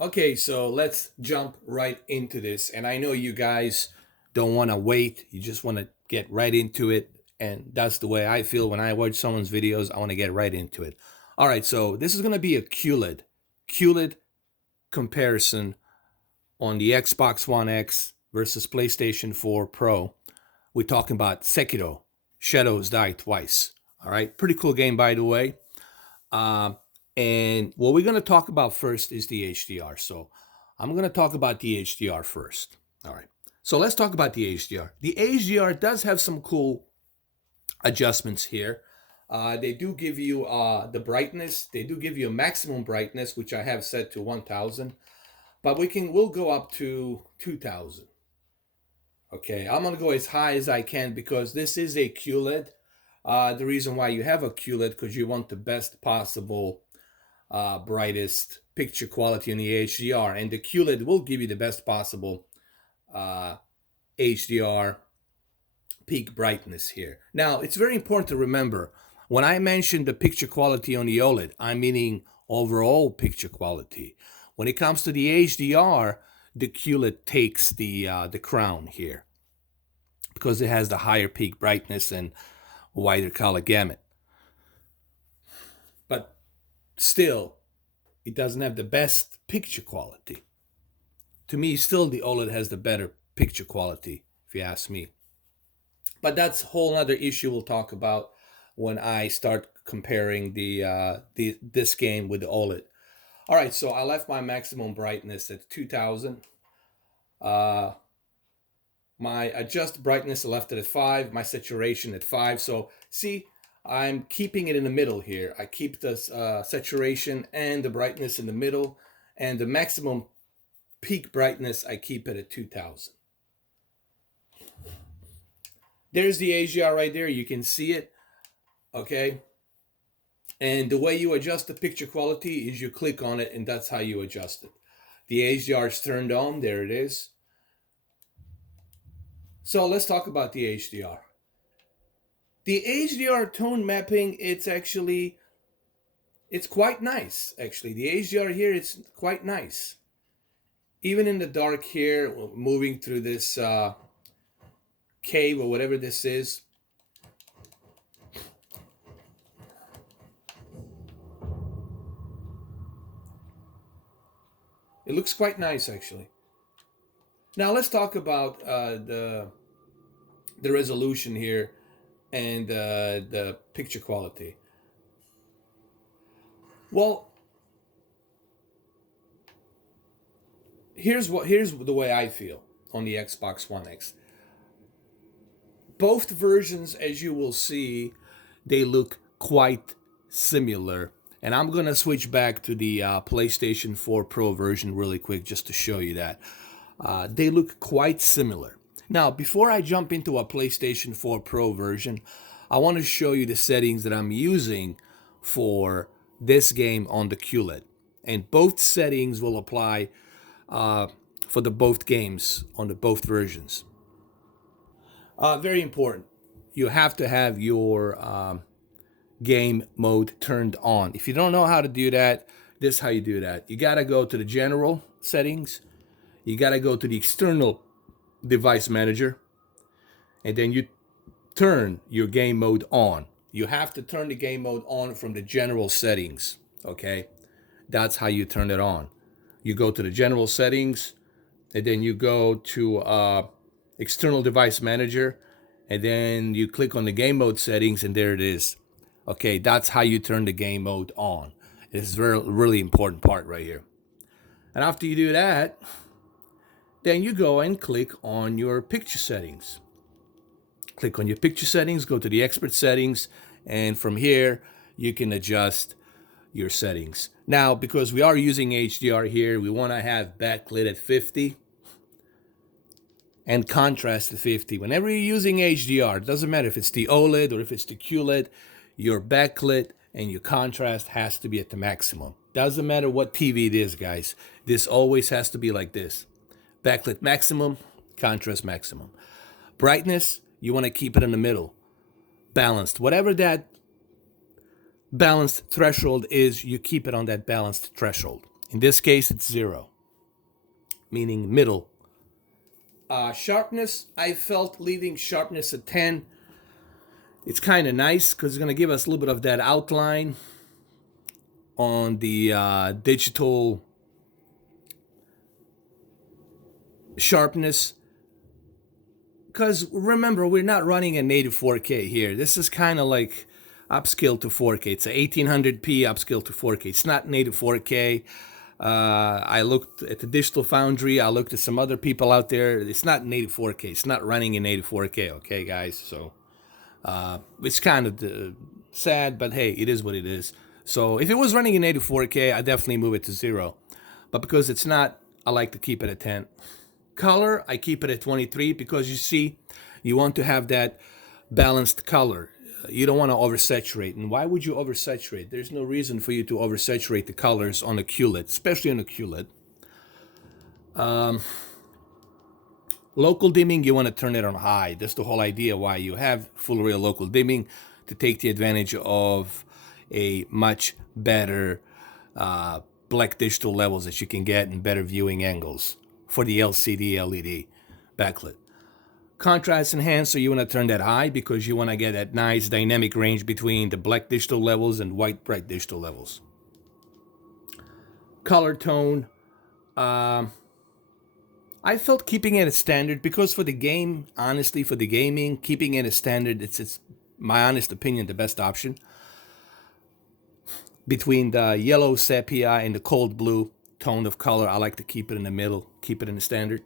Okay, so let's jump right into this. And I know you guys don't want to wait. You just want to get right into it. And that's the way I feel when I watch someone's videos. I want to get right into it. All right, so this is going to be a QLED comparison on the Xbox One X versus PlayStation 4 Pro. We're talking about Sekiro, Shadows Die Twice. All right, pretty cool game, by the way. Um, and what we're going to talk about first is the HDR. So I'm going to talk about the HDR first. All right. So let's talk about the HDR. The HDR does have some cool adjustments here. They do give you the brightness. They do give you a maximum brightness, which I have set to 1000, but we'll go up to 2000. Okay, I'm gonna go as high as I can because this is a QLED. The reason why you have a QLED because you want the best possible brightest picture quality in the HDR, and the QLED will give you the best possible uh, HDR peak brightness here. Now, it's very important to remember when I mention the picture quality on the OLED, I'm meaning overall picture quality. When it comes to the HDR, the QLED takes the crown here because it has the higher peak brightness and wider color gamut. But still, it doesn't have the best picture quality. To me, still the OLED has the better picture quality, if you ask me. But that's a whole other issue we'll talk about when I start comparing the this game with the OLED. All right, so I left my maximum brightness at 2000. Uh, my adjust brightness I left it at 5. My saturation at 5. So see, I'm keeping it in the middle here. I keep the saturation and the brightness in the middle, and the maximum peak brightness I keep it at 2000. There's the HDR right there. You can see it. Okay. And the way you adjust the picture quality is you click on it, and that's how you adjust it. The HDR is turned on. There it is. So let's talk about the HDR. The HDR tone mapping, it's quite nice actually. The HDR here, it's quite nice. Even in the dark here, moving through this cave or whatever this is, it looks quite nice actually. Now let's talk about the resolution here and the picture quality. Well, here's the way I feel on the Xbox One X. Both versions, as you will see, they look quite similar. And I'm gonna switch back to the PlayStation 4 Pro version really quick just to show you that they look quite similar. Now, before I jump into a PlayStation 4 Pro version, I want to show you the settings that I'm using for this game on the QLED. And both settings will apply uh, for the both games on the both versions. Very important. You have to have your game mode turned on. If you don't know how to do that, this is how you do that. You got to go to the general settings. You got to go to the external device manager, and then you turn your game mode on. You have to turn the game mode on from the general settings. Okay, that's how you turn it on. You go to the general settings, and then you go to external device manager, and then you click on the game mode settings, and there it is. Okay, that's how you turn the game mode on. It's a really important part right here. And after you do that, then you go and click on your picture settings. Click on your picture settings, go to the expert settings, and from here you can adjust your settings. Now, because we are using HDR here, we want to have backlit at 50 and contrast at 50. Whenever you're using HDR, it doesn't matter if it's the OLED or if it's the QLED, your backlit and your contrast has to be at the maximum. Doesn't matter what TV it is, guys. This always has to be like this. Backlit maximum, contrast maximum. Brightness, you want to keep it in the middle. Balanced. Whatever that balanced threshold is, you keep it on that balanced threshold. In this case, it's 0, meaning middle. Sharpness, I felt leaving sharpness at 10. It's kind of nice because it's going to give us a little bit of that outline on the digital sharpness. Because remember, we're not running a native 4K here. This is kind of like upscale to 4K. It's a 1800p upscale to 4K. It's not native 4K. I looked at the Digital Foundry. I looked at some other people out there. It's not native 4K. It's not running in native 4K. Okay, guys. So it's kind of sad, but hey, it is what it is. So if it was running in native 4K, I definitely move it to 0. But because it's not, I like to keep it at 10. Color, I keep it at 23 because you see, you want to have that balanced color. You don't want to oversaturate. And why would you oversaturate? There's no reason for you to oversaturate the colors on a QLED, especially on a QLED. Local dimming, you want to turn it on high. That's the whole idea why you have full real local dimming, to take the advantage of a much better black digital levels that you can get and better viewing angles for the LCD LED backlit. Contrast enhancer, you want to turn that high because you want to get that nice dynamic range between the black digital levels and white bright digital levels. Color tone, I felt keeping it at standard because for the game, honestly, for the gaming, keeping it at standard, it's my honest opinion, the best option. Between the yellow sepia and the cold blue tone of color, I like to keep it in the middle, keep it in the standard.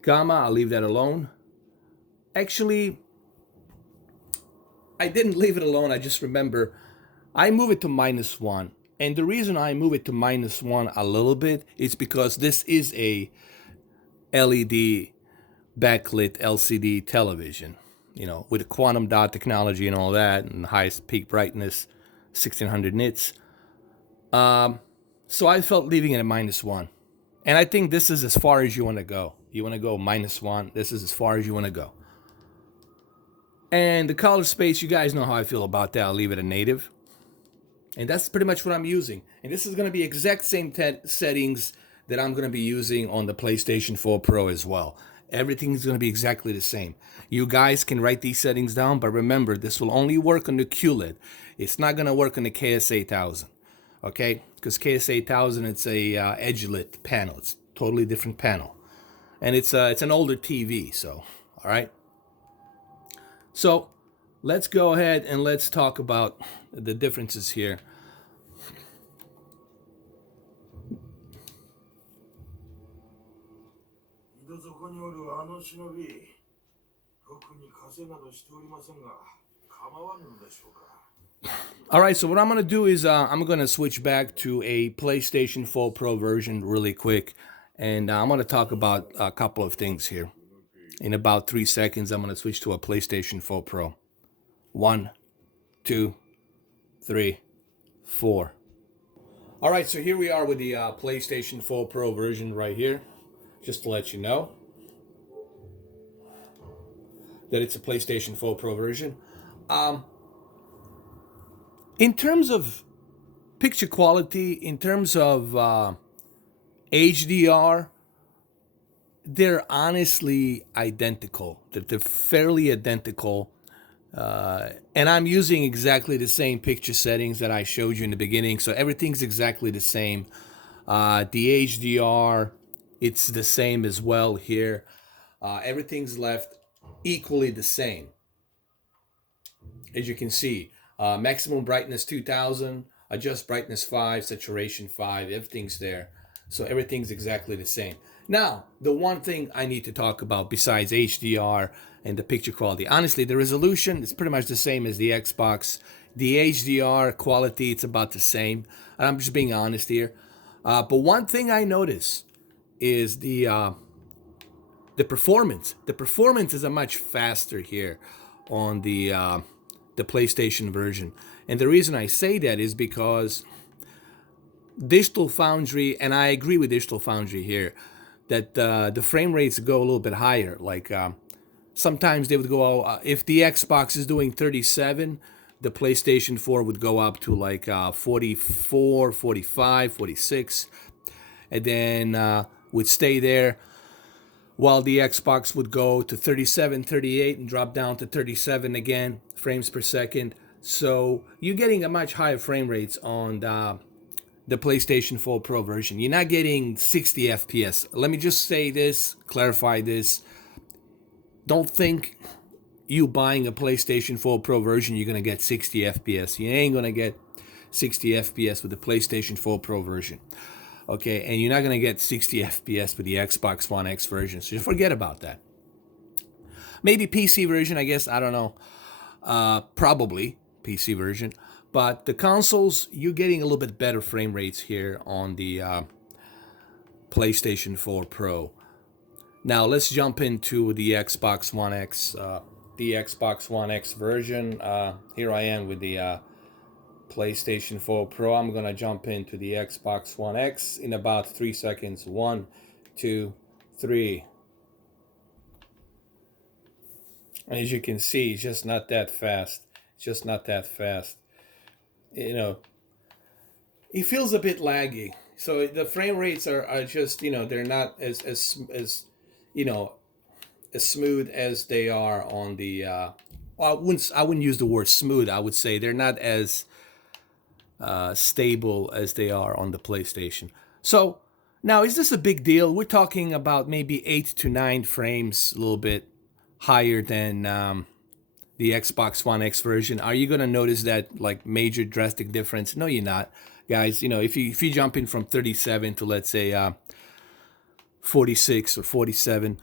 Gamma, I'll leave that alone. Actually, I didn't leave it alone. I just remember I move it to -1. And the reason I move it to -1 a little bit is because this is a LED backlit LCD television, you know, with a quantum dot technology and all that, and highest peak brightness, 1600 nits. So I felt leaving it at -1. And I think this is as far as you want to go. You want to go -1. This is as far as you want to go. And the color space, you guys know how I feel about that. I'll leave it a native. And that's pretty much what I'm using. And this is going to be exact same settings that I'm going to be using on the PlayStation 4 Pro as well. Everything's going to be exactly the same. You guys can write these settings down, but remember, this will only work on the QLED. It's not going to work on the KS8000. Okay? Because KS8000, it's a edge-lit panel. It's a totally different panel. And it's an older TV, so, all right? So, let's go ahead and let's talk about the differences here. All right, so what I'm going to do is I'm going to switch back to a PlayStation 4 Pro version really quick. And I'm going to talk about a couple of things here. In about 3 seconds, I'm going to switch to a PlayStation 4 Pro. 1, 2, 3, 4. All right, so here we are with the PlayStation 4 Pro version right here. Just to let you know that it's a PlayStation 4 Pro version. In terms of picture quality, in terms of HDR, they're honestly identical. They're fairly identical. And I'm using exactly the same picture settings that I showed you in the beginning. So everything's exactly the same. The HDR, it's the same as well here. Everything's left equally the same. As you can see, maximum brightness 2000, adjust brightness 5, saturation 5, everything's there. So everything's exactly the same. Now, the one thing I need to talk about besides HDR and the picture quality, honestly, the resolution is pretty much the same as the Xbox. The HDR quality, it's about the same. And I'm just being honest here. But one thing I notice is the performance. The performance is a much faster here on the PlayStation version. And the reason I say that is because Digital Foundry, and I agree with Digital Foundry here, that the frame rates go a little bit higher. Like sometimes they would go, if the Xbox is doing 37, the PlayStation 4 would go up to like 44, 45, 46, and then would stay there, while the Xbox would go to 37, 38, and drop down to 37 again frames per second. So you're getting a much higher frame rates on the PlayStation 4 Pro version. You're not getting 60 FPS. Let me just say this, clarify this. Don't think you buying a PlayStation 4 Pro version, you're going to get 60 FPS. You ain't going to get 60 FPS with the PlayStation 4 Pro version. Okay, and you're not going to get 60 FPS with the Xbox One X version, so just forget about that. Maybe PC version, I guess, I don't know. Probably PC version. But the consoles, you're getting a little bit better frame rates here on the PlayStation 4 Pro. Now, let's jump into the Xbox One X. The Xbox One X version. Here I am with the PlayStation 4 Pro. I'm gonna jump into the Xbox One X in about 3 seconds. 1, 2, 3. As you can see, it's just not that fast. It's just not that fast. You know, it feels a bit laggy. So the frame rates are just, you know, they're not as you know, as smooth as they are on the well, I wouldn't use the word smooth. I would say they're not as stable as they are on the PlayStation. So now, is this a big deal? We're talking about maybe 8 to 9 frames, a little bit higher than the Xbox One X version. Are you going to notice that like major drastic difference? No, you're not, guys. You know, if you jump in from 37 to, let's say, 46 or 47,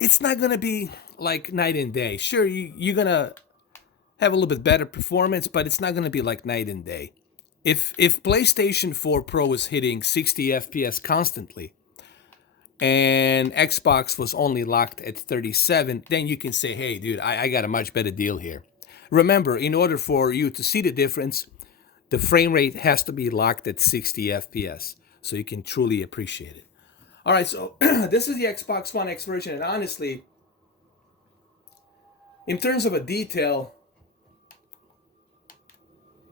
it's not going to be like night and day. Sure, you're going to have a little bit better performance, but it's not going to be like night and day. If PlayStation 4 Pro was hitting 60 FPS constantly and Xbox was only locked at 37, then you can say, hey, dude, I got a much better deal here. Remember, in order for you to see the difference, the frame rate has to be locked at 60 FPS so you can truly appreciate it. All right, so this is the Xbox One X version, and honestly, in terms of a detail,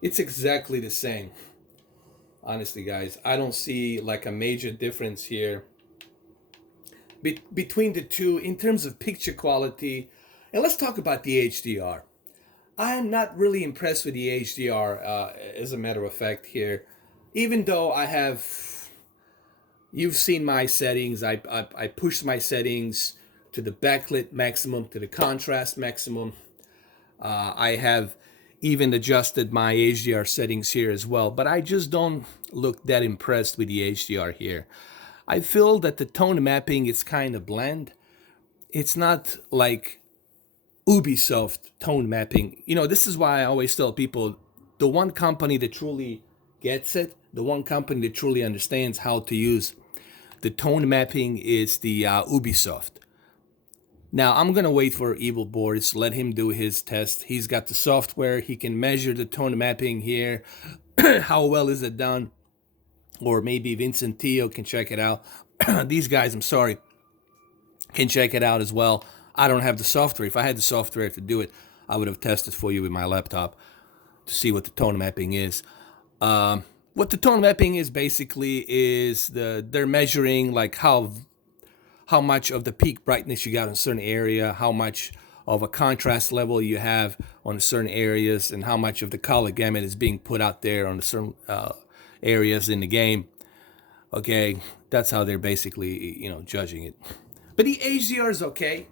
it's exactly the same. Honestly, guys, I don't see like a major difference here between the two in terms of picture quality. And let's talk about the HDR. I'm not really impressed with the HDR, as a matter of fact here. Even though you've seen my settings, I pushed my settings to the backlit maximum, to the contrast maximum. I have even adjusted my HDR settings here as well, but I just don't look that impressed with the HDR here. I feel that the tone mapping is kind of bland. It's not like Ubisoft tone mapping. You know, this is why I always tell people, the one company that truly gets it, the one company that truly understands how to use the tone mapping is the Ubisoft. Now, I'm going to wait for Evil Boards, let him do his test. He's got the software. He can measure the tone mapping here. How well is it done? Or maybe Vincent Tio can check it out. These guys, I'm sorry, can check it out as well. I don't have the software. If I had the software to do it, I would have tested for you with my laptop to see what the tone mapping is. What the tone mapping is basically is they're measuring like how much of the peak brightness you got in a certain area, how much of a contrast level you have on certain areas, and how much of the color gamut is being put out there on the certain areas in the game. Okay, that's how they're basically, judging it. But the HDR is okay.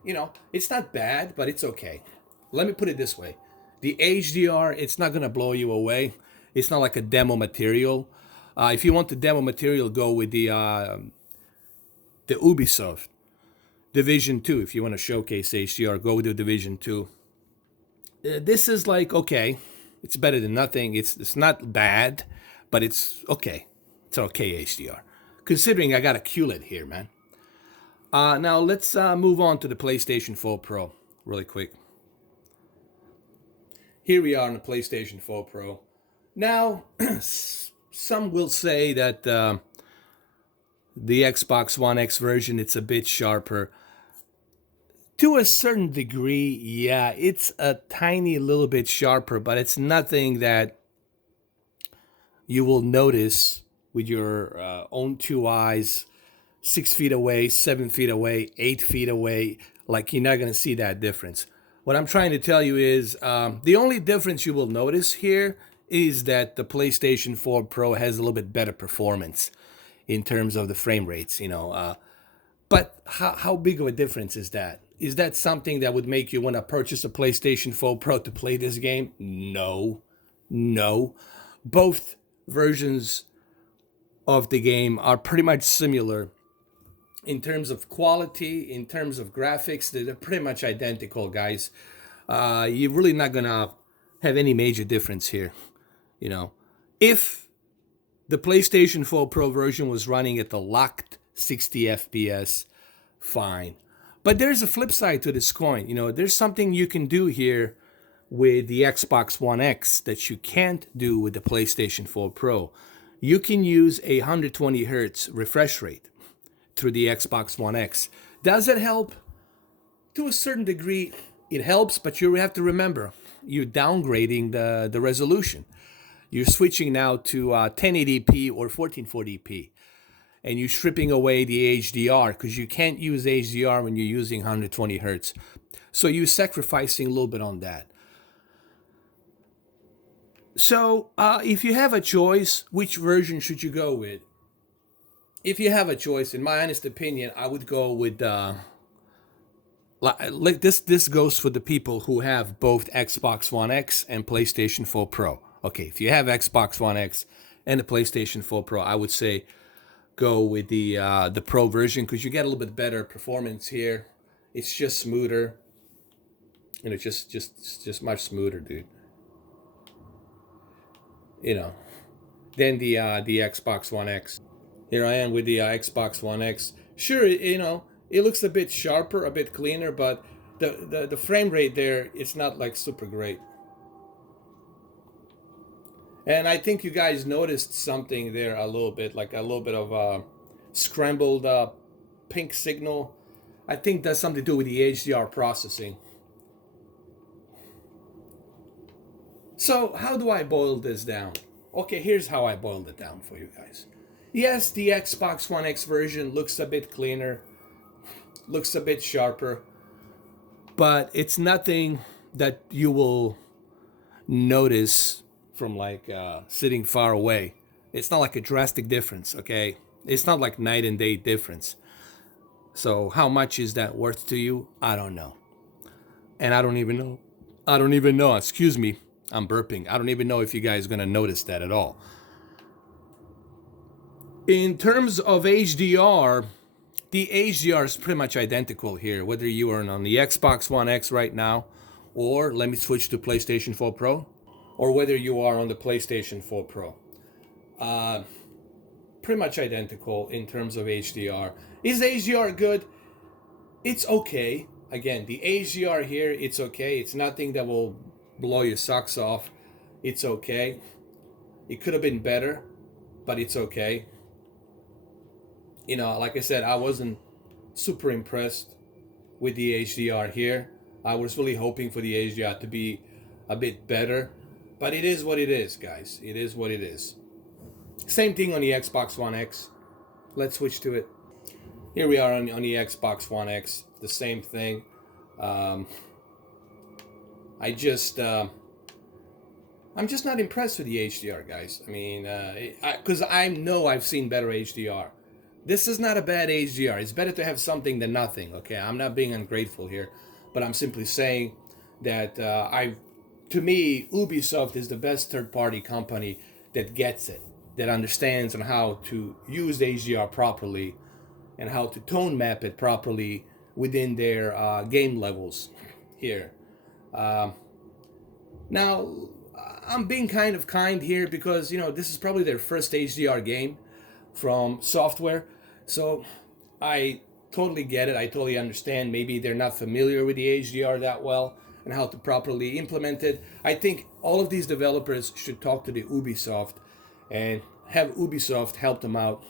It's not bad, but it's okay. Let me put it this way. The HDR, it's not going to blow you away. It's not like a demo material. If you want the demo material, go with the Ubisoft Division 2. If you want to showcase HDR, go with the Division 2. This is like, okay, it's better than nothing. It's not bad, but it's okay. It's okay HDR. Considering I got a QLED here, man. Now let's move on to the PlayStation 4 Pro really quick. Here we are on the PlayStation 4 Pro. Now, some will say that the Xbox One X version, it's a bit sharper. To a certain degree, yeah, it's a tiny little bit sharper, but it's nothing that you will notice with your own two eyes, 6 feet away, 7 feet away, 8 feet away. Like, you're not going to see that difference. What I'm trying to tell you is the only difference you will notice here is that the PlayStation 4 Pro has a little bit better performance in terms of the frame rates, but how big of a difference is that? Is that something that would make you want to purchase a PlayStation 4 Pro to play this game? No. No. Both versions of the game are pretty much similar in terms of quality, in terms of graphics. They're pretty much identical, guys. You're really not going to have any major difference here. If the PlayStation 4 Pro version was running at the locked 60 FPS, fine. But there's a flip side to this coin. There's something you can do here with the Xbox One X that you can't do with the PlayStation 4 Pro. You can use a 120 hertz refresh rate through the Xbox One X. Does it help? To a certain degree, it helps, but you have to remember, you're downgrading the resolution. You're switching now to 1080p or 1440p. And you're stripping away the HDR because you can't use HDR when you're using 120 hertz. So you're sacrificing a little bit on that. So if you have a choice, which version should you go with? If you have a choice, in my honest opinion, I would go with like this goes for the people who have both Xbox One X and PlayStation 4 Pro. Okay, if you have Xbox One X and the PlayStation 4 Pro, I would say go with the Pro version because you get a little bit better performance here. It's just smoother. Just much smoother, dude. Than the Xbox One X. Here I am with the Xbox One X. Sure, it looks a bit sharper, a bit cleaner, but the frame rate there, it's not like super great. And I think you guys noticed something there a little bit, like a little bit of scrambled pink signal. I think that's something to do with the HDR processing. So how do I boil this down? Okay, here's how I boiled it down for you guys. Yes, the Xbox One X version looks a bit cleaner, looks a bit sharper, but it's nothing that you will notice from like sitting far away. It's not like a drastic difference, okay? It's not like night and day difference. So how much is that worth to you? I don't know. And I don't even know, excuse me, I'm burping. I don't even know if you guys are gonna notice that at all. In terms of HDR, the HDR is pretty much identical here, whether you are on the Xbox One X right now, or let me switch to PlayStation 4 Pro, or whether you are on the PlayStation 4 Pro. Pretty much identical in terms of HDR. Is HDR good? It's okay. Again, the HDR here, it's okay. It's nothing that will blow your socks off. It's okay. It could have been better, but it's okay. Like I said, I wasn't super impressed with the HDR here. I was really hoping for the HDR to be a bit better, but it is what it is, guys. It is what it is. Same thing on the Xbox One X. Let's switch to it. Here we are on the Xbox One X. The same thing. I'm just not impressed with the HDR, guys. I mean, because I know I've seen better HDR. This is not a bad HDR. It's better to have something than nothing, okay? I'm not being ungrateful here, but I'm simply saying that to me, Ubisoft is the best third-party company that gets it, that understands on how to use HDR properly and how to tone map it properly within their game levels here. Now, I'm being kind of kind here because, this is probably their first HDR game from software. So I totally get it. I totally understand. Maybe they're not familiar with the HDR that well and how to properly implement it. I think all of these developers should talk to the Ubisoft and have Ubisoft help them out.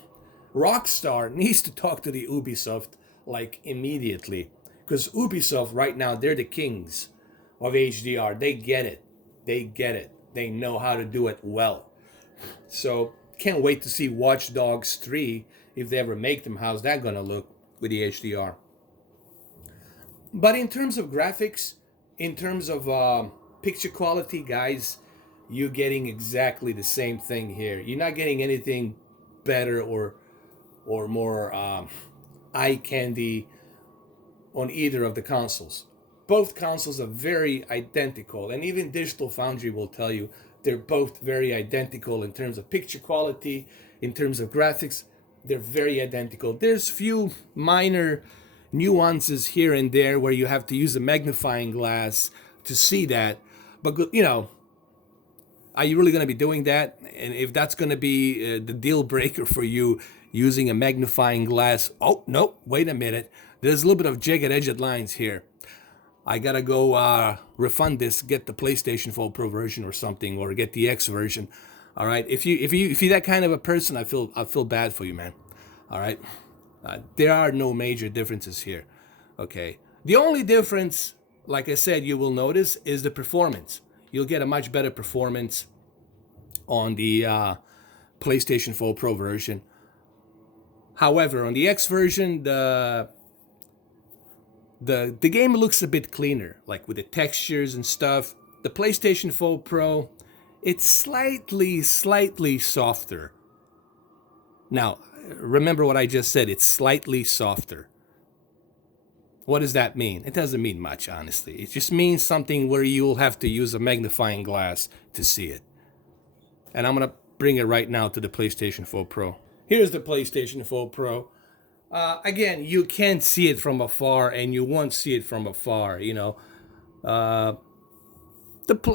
Rockstar needs to talk to the Ubisoft like immediately, Because Ubisoft right now, they're the kings of HDR. They get it. They get it. They know how to do it well. So can't wait to see Watch Dogs 3, if they ever make them. How's that gonna look with the HDR? But in terms of graphics, in terms of picture quality, guys, you're getting exactly the same thing here. You're not getting anything better or more eye candy on either of the consoles. Both consoles are very identical, and even Digital Foundry will tell you they're both very identical in terms of picture quality, in terms of graphics. They're very identical. There's few minor nuances here and there where you have to use a magnifying glass to see that, but you know, are you really going to be doing that? And if that's going to be the deal breaker for you, using a magnifying glass, oh no, wait a minute, there's a little bit of jagged edged lines here. I gotta go refund this, get the PlayStation 4 Pro version or something, or get the X version. All right, if you're that kind of a person, I feel bad for you, man. All right, there are no major differences here. Okay, the only difference, like I said, you will notice is the performance. You'll get a much better performance on the PlayStation 4 Pro version. However, on the X version, the game looks a bit cleaner, like with the textures and stuff. The PlayStation 4 Pro, it's slightly softer. Now, remember what I just said, it's slightly softer. What does that mean? It doesn't mean much, honestly. It just means something where you'll have to use a magnifying glass to see it. And I'm going to bring it right now to the PlayStation 4 Pro. Here's the PlayStation 4 Pro. Again, you can't see it from afar, and you won't see it from afar, you know.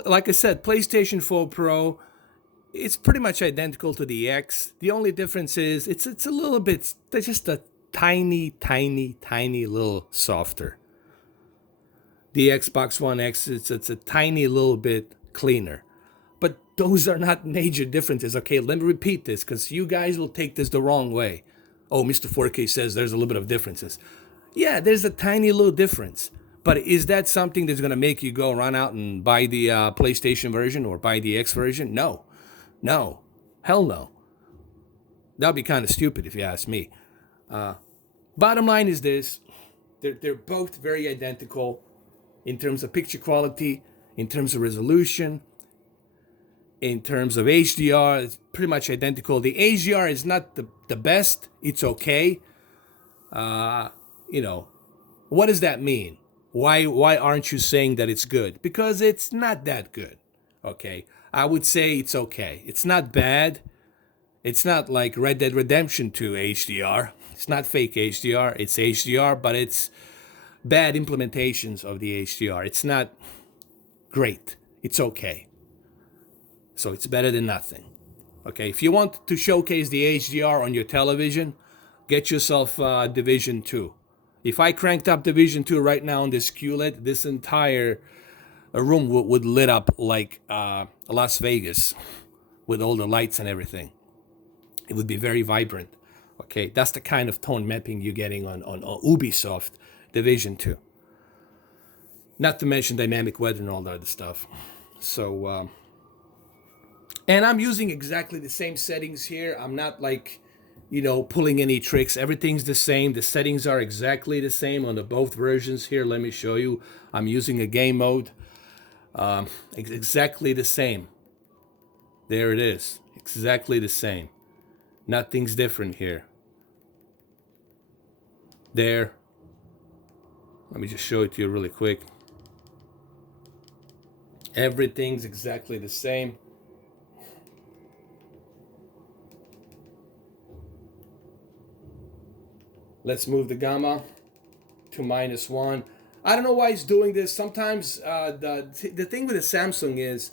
Like I said, PlayStation 4 Pro, it's pretty much identical to the X. The only difference is it's a little bit, it's just a tiny little softer. The Xbox One X, it's a tiny little bit cleaner. But those are not major differences. Okay, let me repeat this, because you guys will take this the wrong way. Oh, Mr. 4K says there's a little bit of differences. Yeah, there's a tiny little difference. But is that something that's going to make you go run out and buy the PlayStation version or buy the X version? No. No. Hell no. That would be kind of stupid if you ask me. Bottom line is this. They're both very identical in terms of picture quality, in terms of resolution, in terms of HDR. It's pretty much identical. The HDR is not the best. It's okay. You know, what does that mean? Why aren't you saying that it's good? Because it's not that good. Okay, I would say it's okay. It's not bad. It's not like Red Dead Redemption 2 HDR. It's not fake HDR. It's HDR, but it's bad implementations of the HDR. It's not great. It's okay. So it's better than nothing. Okay, if you want to showcase the HDR on your television, get yourself Division 2. If I cranked up Division 2 right now on this QLED, this entire room would lit up like Las Vegas with all the lights and everything. It would be very vibrant. Okay, that's the kind of tone mapping you're getting on Ubisoft Division 2. Not to mention dynamic weather and all that other stuff. So, and I'm using exactly the same settings here. I'm not like, you know, pulling any tricks. Everything's the same. The settings are exactly the same on the both versions here. Let me show you. I'm using a game mode. Exactly the same. There it is. Exactly the same. Nothing's different here. There. Let me just show it to you really quick. Everything's exactly the same. Let's move the gamma to -1. I don't know why it's doing this. Sometimes the thing with the Samsung is,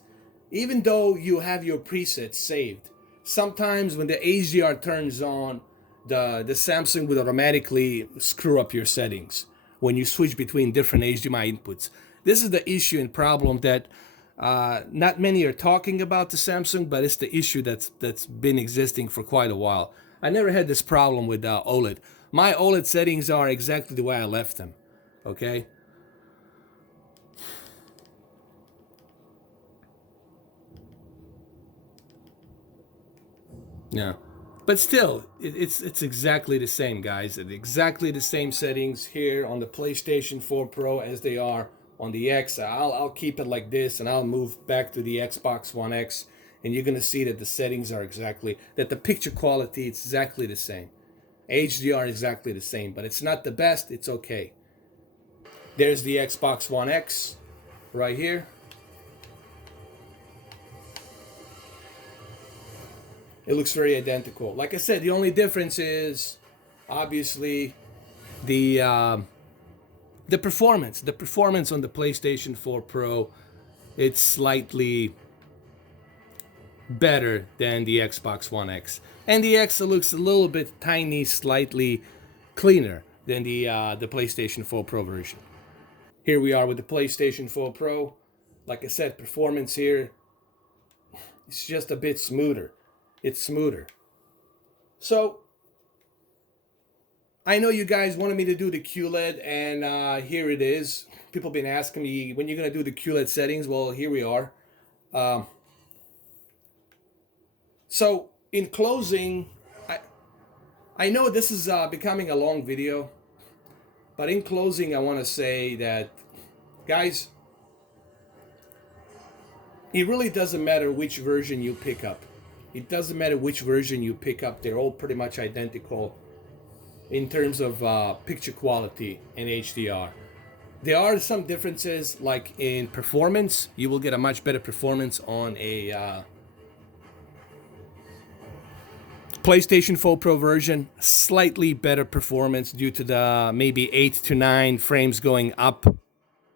even though you have your presets saved, sometimes when the HDR turns on, the Samsung will automatically screw up your settings when you switch between different HDMI inputs. This is the issue and problem that not many are talking about the Samsung, but it's the issue that's been existing for quite a while. I never had this problem with OLED. My OLED settings are exactly the way I left them. Okay. Yeah. But still, it's exactly the same, guys. It's exactly the same settings here on the PlayStation 4 Pro as they are on the X. I'll keep it like this, and I'll move back to the Xbox One X, and you're gonna see that the settings are exactly that the picture quality is exactly the same. HDR is exactly the same, but it's not the best. It's okay. There's the Xbox One X right here. It looks very identical. Like I said, the only difference is obviously the the performance. The performance on the PlayStation 4 Pro, it's slightly better than the Xbox One X, and the X looks a little bit tiny, slightly cleaner than the PlayStation 4 Pro version. Here we are with the PlayStation 4 Pro. Like I said, performance here, it's just a bit smoother. It's smoother. So I know you guys wanted me to do the QLED, and here it is. People have been asking me when you're gonna do the QLED settings. Well, here we are. Um, so in closing, I know this is becoming a long video, but in closing, I want to say that, guys, it really doesn't matter which version you pick up. It doesn't matter which version you pick up. They're all pretty much identical in terms of picture quality and HDR. There are some differences, like in performance. You will get a much better performance on a PlayStation 4 Pro version. Slightly better performance due to the maybe 8 to 9 frames going up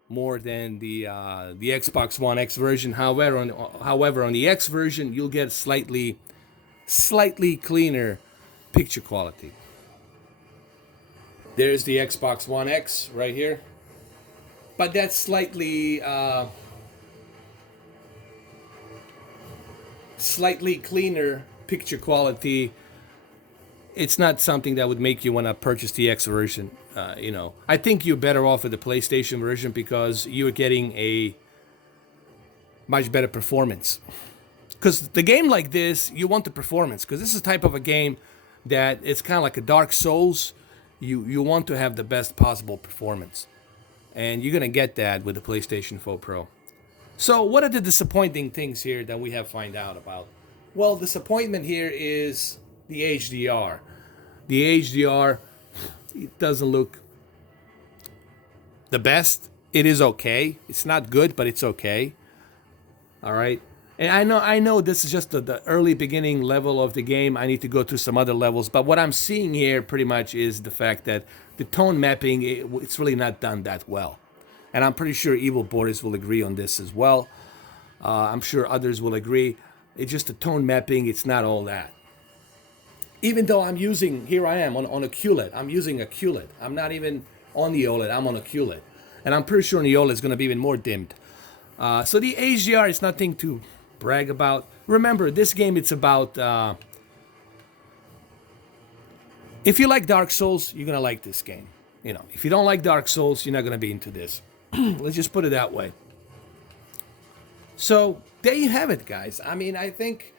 more than the Xbox One X version. However, on the X version, you'll get slightly cleaner picture quality. There's the Xbox One X right here, but that's slightly cleaner picture quality. It's not something that would make you want to purchase the X version. I think you're better off with the PlayStation version because you're getting a much better performance. Because the game like this, you want the performance. Because this is a type of a game that it's kind of like a Dark Souls. You want to have the best possible performance. And you're going to get that with the PlayStation 4 Pro. So what are the disappointing things here that we have found out about? Well, disappointment here is the HDR. The HDR, it doesn't look the best. It is okay. It's not good, but it's okay. All right. And I know this is just the early beginning level of the game. I need to go through some other levels. But what I'm seeing here pretty much is the fact that the tone mapping, it's really not done that well. And I'm pretty sure Evil Boris will agree on this as well. I'm sure others will agree. It's just the tone mapping. It's not all that. Even though I'm using, here I am on a QLED. I'm using a QLED. I'm not even on the OLED. I'm on a QLED. And I'm pretty sure on the OLED it's going to be even more dimmed. So the HDR is nothing to brag about. Remember, this game, it's about... if you like Dark Souls, you're going to like this game. If you don't like Dark Souls, you're not going to be into this. Let's just put it that way. So, there you have it, guys. I mean, I think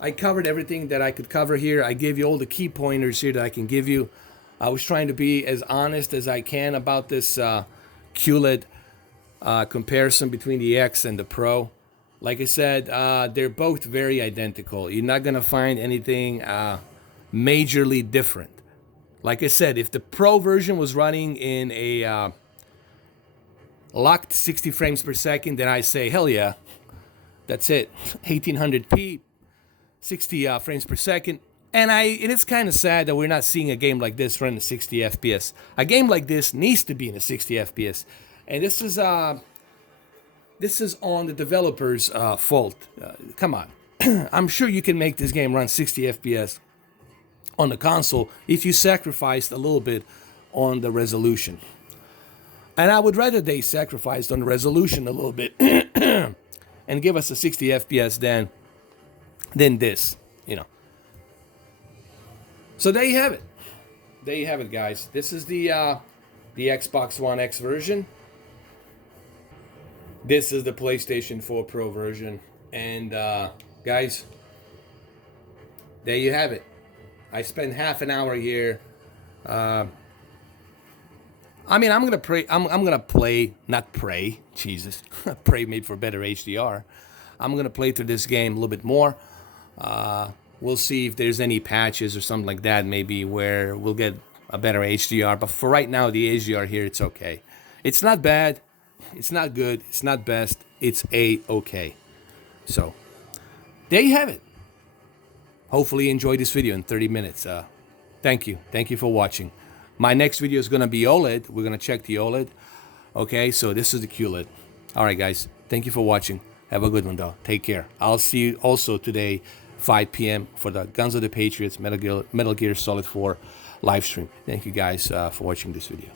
I covered everything that I could cover here. I gave you all the key pointers here that I can give you. I was trying to be as honest as I can about this QLED comparison between the X and the Pro. Like I said, they're both very identical. You're not going to find anything majorly different. Like I said, if the Pro version was running in a locked 60 frames per second, then I say, hell yeah, that's it. 1800p, 60 frames per second. And it's kind of sad that we're not seeing a game like this run at 60 FPS. A game like this needs to be in a 60 FPS. And this is on the developer's fault. Come on. I'm sure you can make this game run 60 FPS on the console if you sacrificed a little bit on the resolution. And I would rather they sacrificed on the resolution a little bit and give us a 60 FPS than this, So there you have it. There you have it, guys. This is the the Xbox One X version. This is the PlayStation 4 Pro version. And guys, there you have it. I spent half an hour here. I mean, I'm gonna pray. I'm gonna play, not pray. Jesus, pray made for better HDR. I'm gonna play through this game a little bit more. We'll see if there's any patches or something like that, maybe where we'll get a better HDR. But for right now, the HDR here, it's okay. It's not bad. It's not good. It's not best. It's okay. So there you have it. Hopefully you enjoyed this video in 30 minutes. Thank you. Thank you for watching. My next video is going to be OLED. We're going to check the OLED. Okay, so this is the QLED. All right, guys. Thank you for watching. Have a good one, though. Take care. I'll see you also today, 5 p.m. for the Guns of the Patriots Metal Gear Solid 4 live stream. Thank you, guys, for watching this video.